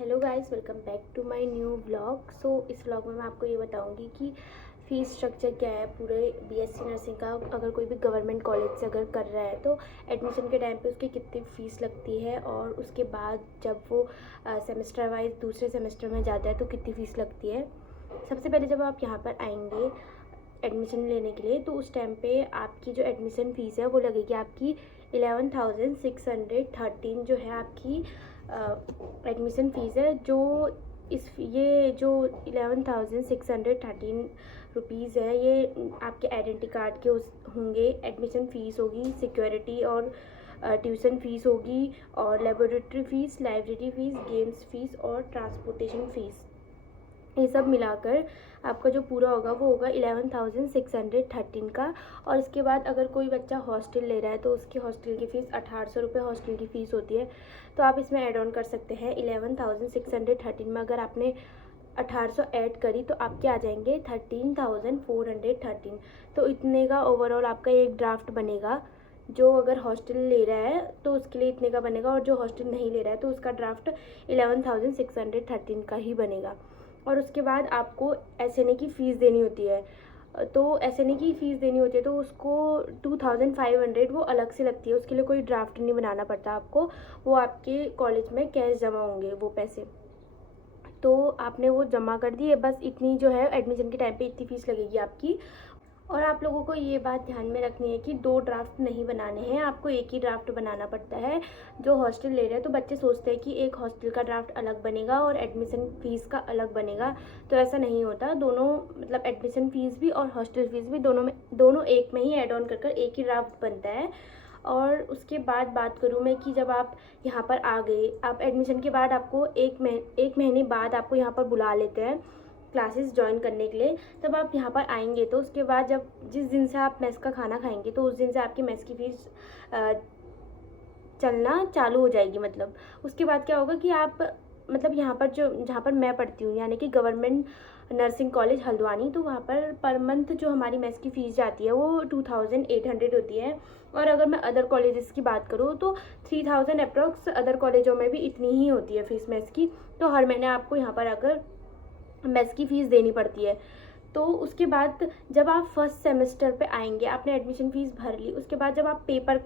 Hello guys, welcome back to my new vlog. इस vlog में मैं आपको ये बताऊंगी कि फ़ीस स्ट्रक्चर क्या है पूरे बीएससी नर्सिंग का। अगर कोई भी गवर्नमेंट कॉलेज से अगर कर रहा है तो एडमिशन के टाइम पे उसकी कितनी फ़ीस लगती है, और उसके बाद जब वो सेमेस्टर वाइज दूसरे सेमेस्टर में जाता है तो कितनी फ़ीस लगती है। सबसे पहले जब आप यहाँ पर आएंगे एडमिशन लेने के लिए तो उस टाइम पे आपकी जो एडमिशन फ़ीस है वो लगेगी आपकी 11,613 जो है आपकी एडमिशन फ़ीस है। जो ये जो 11,613 रुपीज़ है ये आपके आइडेंटिटी कार्ड के उस होंगे। एडमिशन फ़ीस होगी, सिक्योरिटी और ट्यूशन फ़ीस होगी, और laboratory fees, library fees, games fees और ट्रांसपोर्टेशन फ़ीस, ये सब मिलाकर आपका जो पूरा होगा वो होगा 11,613 का। और इसके बाद अगर कोई बच्चा हॉस्टल ले रहा है तो उसकी हॉस्टल की फ़ीस 1800 रुपये हॉस्टल की फ़ीस होती है। तो आप इसमें ऐड ऑन कर सकते हैं 11,613 में अगर आपने 1800 ऐड करी तो आपके आ जाएंगे 13,413। तो इतने का ओवरऑल आपका एक ड्राफ्ट बनेगा। जो अगर हॉस्टल ले रहा है तो उसके लिए इतने का बनेगा, और जो हॉस्टल नहीं ले रहा है तो उसका ड्राफ्ट 11,613 का ही बनेगा। और उसके बाद आपको एसएनए की फ़ीस देनी होती है। तो एसएनए की फ़ीस देनी होती है तो उसको 2,500 वो अलग से लगती है। उसके लिए कोई ड्राफ्ट नहीं बनाना पड़ता आपको, वो आपके कॉलेज में कैश जमा होंगे वो पैसे। तो आपने वो जमा कर दिए, बस इतनी जो है एडमिशन के टाइम पे इतनी फ़ीस लगेगी आपकी। और आप लोगों को ये बात ध्यान में रखनी है कि 2 ड्राफ्ट नहीं बनाने हैं, आपको एक ही ड्राफ्ट बनाना पड़ता है। जो हॉस्टल ले रहे हैं तो बच्चे सोचते हैं कि एक हॉस्टल का ड्राफ्ट अलग बनेगा और एडमिशन फ़ीस का अलग बनेगा, तो ऐसा नहीं होता। दोनों मतलब एडमिशन फ़ीस भी और हॉस्टल फ़ीस भी दोनों एक में ही ऐड ऑन कर एक ही ड्राफ्ट बनता है। और उसके बाद बात करूँ मैं कि जब आप यहाँ पर आ गए, आप एडमिशन के बाद आपको एक महीने बाद आपको यहाँ पर बुला लेते हैं क्लासेस ज्वाइन करने के लिए। तब आप यहाँ पर आएंगे तो उसके बाद जब जिस दिन से आप मेस का खाना खाएंगे तो उस दिन से आपकी मेस की फ़ीस चलना चालू हो जाएगी। मतलब उसके बाद क्या होगा कि आप मतलब यहाँ पर जहाँ पर मैं पढ़ती हूँ यानी कि गवर्नमेंट नर्सिंग कॉलेज हल्द्वानी, तो वहाँ पर मंथ जो हमारी मेस की फ़ीस जाती है वो 2,800 होती है। और अगर मैं अदर कॉलेजेस की बात करूँ तो 3,000 अप्रॉक्स अदर कॉलेजों में भी इतनी ही होती है फ़ीस मेस की। तो हर महीने आपको यहाँ पर आकर मेस की फ़ीस देनी पड़ती है। तो उसके बाद जब आप फर्स्ट सेमेस्टर पे आएंगे, आपने एडमिशन फ़ीस भर ली, उसके बाद जब आप पेपर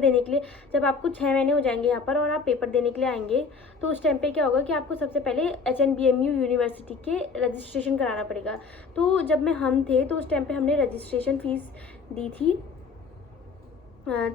देने के लिए, जब आपको 6 महीने हो जाएंगे यहाँ पर और आप पेपर देने के लिए आएंगे, तो उस टाइम पे क्या होगा कि आपको सबसे पहले HNBMU यूनिवर्सिटी के रजिस्ट्रेशन कराना पड़ेगा। तो जब हम थे तो उस टाइम पे हमने रजिस्ट्रेशन फ़ीस दी थी।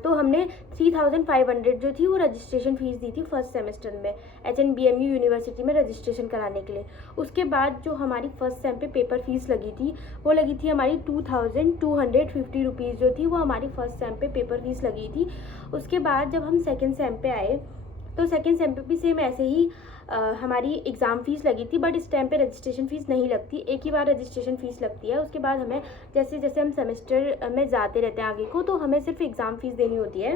तो हमने 3,500 जो थी वो रजिस्ट्रेशन फ़ीस दी थी फर्स्ट सेमेस्टर में HNBMU यूनिवर्सिटी में रजिस्ट्रेशन कराने के लिए। उसके बाद जो हमारी फर्स्ट सेम पे पेपर फ़ीस लगी थी वो लगी थी हमारी 2,250 रुपीज़ जो थी वो हमारी फर्स्ट सेम पे पेपर फ़ीस लगी थी। उसके बाद जब हम सेकेंड सेम पे आए तो सेकेंड सेम पे भी सेम ऐसे ही हमारी एग्ज़ाम फ़ीस लगी थी, बट इस टाइम पे रजिस्ट्रेशन फ़ीस नहीं लगती, एक ही बार रजिस्ट्रेशन फ़ीस लगती है। उसके बाद हमें जैसे जैसे हम सेमेस्टर में जाते रहते हैं आगे को, तो हमें सिर्फ एग्ज़ाम फ़ीस देनी होती है।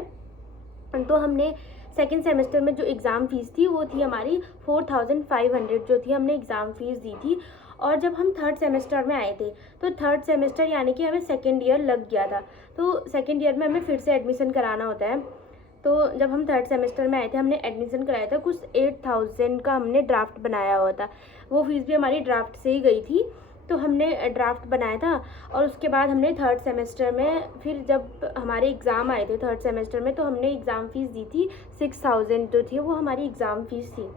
तो हमने सेकेंड सेमेस्टर में जो एग्ज़ाम फ़ीस थी वो थी हमारी 4,500 जो थी, हमने एग्ज़ाम फ़ीस दी थी। और जब हम थर्ड सेमेस्टर में आए थे तो थर्ड सेमेस्टर यानी कि हमें सेकेंड ईयर लग गया था, तो सेकेंड ईयर में हमें फिर से एडमिशन कराना होता है। तो जब हम थर्ड सेमेस्टर में आए थे हमने एडमिशन कराया था, कुछ 8,000 का हमने ड्राफ्ट बनाया हुआ था, वो फ़ीस भी हमारी ड्राफ्ट से ही गई थी। तो हमने ड्राफ्ट बनाया था और उसके बाद हमने थर्ड सेमेस्टर में फिर जब हमारे एग्ज़ाम आए थे थर्ड सेमेस्टर में तो हमने एग्ज़ाम फ़ीस दी थी 6,000 जो थी वो हमारी एग्ज़ाम फ़ीस थी।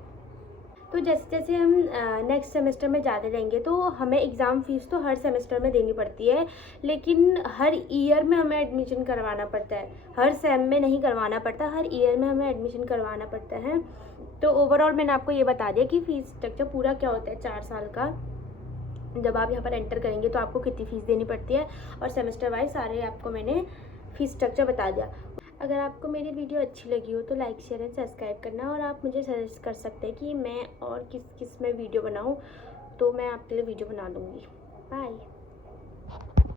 तो जैसे जैसे हम नेक्स्ट सेमेस्टर में जाते रहेंगे तो हमें एग्ज़ाम फ़ीस तो हर सेमेस्टर में देनी पड़ती है, लेकिन हर ईयर में हमें एडमिशन करवाना पड़ता है, हर सेम में नहीं करवाना पड़ता, हर ईयर में हमें एडमिशन करवाना पड़ता है। तो ओवरऑल मैंने आपको ये बता दिया कि फ़ीस स्ट्रक्चर पूरा क्या होता है 4 साल का। जब आप यहाँ पर एंटर करेंगे तो आपको कितनी फ़ीस देनी पड़ती है, और सेमेस्टर वाइज सारे आपको मैंने फ़ीस स्ट्रक्चर बता दिया। अगर आपको मेरी वीडियो अच्छी लगी हो तो लाइक शेयर एंड सब्सक्राइब करना, और आप मुझे सजेस्ट कर सकते हैं कि मैं और किस किस में वीडियो बनाऊँ, तो मैं आपके लिए वीडियो बना दूँगी। बाय।